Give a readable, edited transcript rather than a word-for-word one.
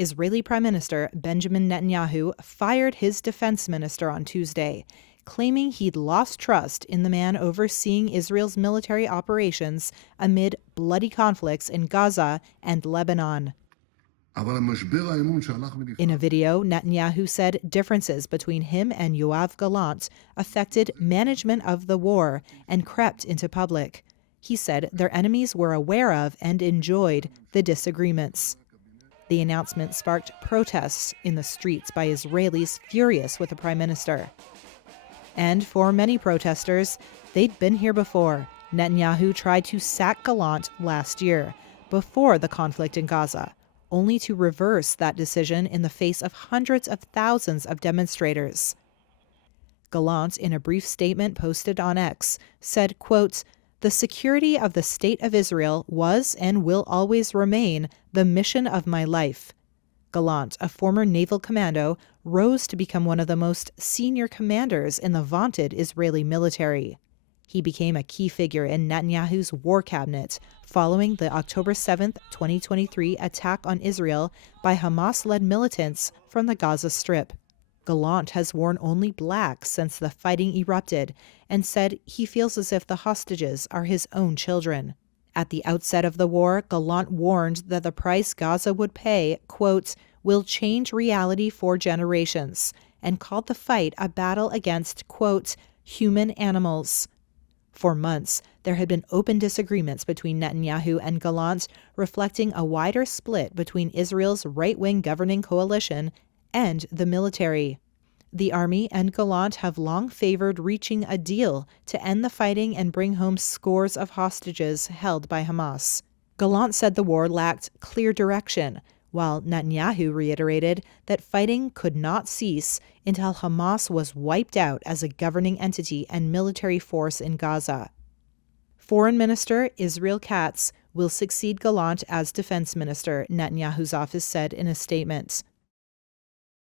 Israeli Prime Minister Benjamin Netanyahu fired his defense minister on Tuesday, claiming he'd lost trust in the man overseeing Israel's military operations amid bloody conflicts in Gaza and Lebanon. In a video, Netanyahu said differences between him and Yoav Gallant affected management of the war and crept into public. He said their enemies were aware of and enjoyed the disagreements. The announcement sparked protests in the streets by Israelis furious with the prime minister. And for many protesters, they'd been here before. Netanyahu tried to sack Gallant last year, before the conflict in Gaza, only to reverse that decision in the face of hundreds of thousands of demonstrators. Gallant, in a brief statement posted on X, said, quote, "The security of the State of Israel was and will always remain the mission of my life." Gallant, a former naval commando, rose to become one of the most senior commanders in the vaunted Israeli military. He became a key figure in Netanyahu's war cabinet following the October 7, 2023 attack on Israel by Hamas-led militants from the Gaza Strip. Gallant has worn only black since the fighting erupted and said he feels as if the hostages are his own children. At the outset of the war, Gallant warned that the price Gaza would pay, quote, "will change reality for generations," and called the fight a battle against, quote, "human animals." For months, there had been open disagreements between Netanyahu and Gallant, reflecting a wider split between Israel's right-wing governing coalition and the military. The army and Gallant have long favored reaching a deal to end the fighting and bring home scores of hostages held by Hamas. Gallant said the war lacked clear direction, while Netanyahu reiterated that fighting could not cease until Hamas was wiped out as a governing entity and military force in Gaza. Foreign Minister Israel Katz will succeed Gallant as defense minister, Netanyahu's office said in a statement.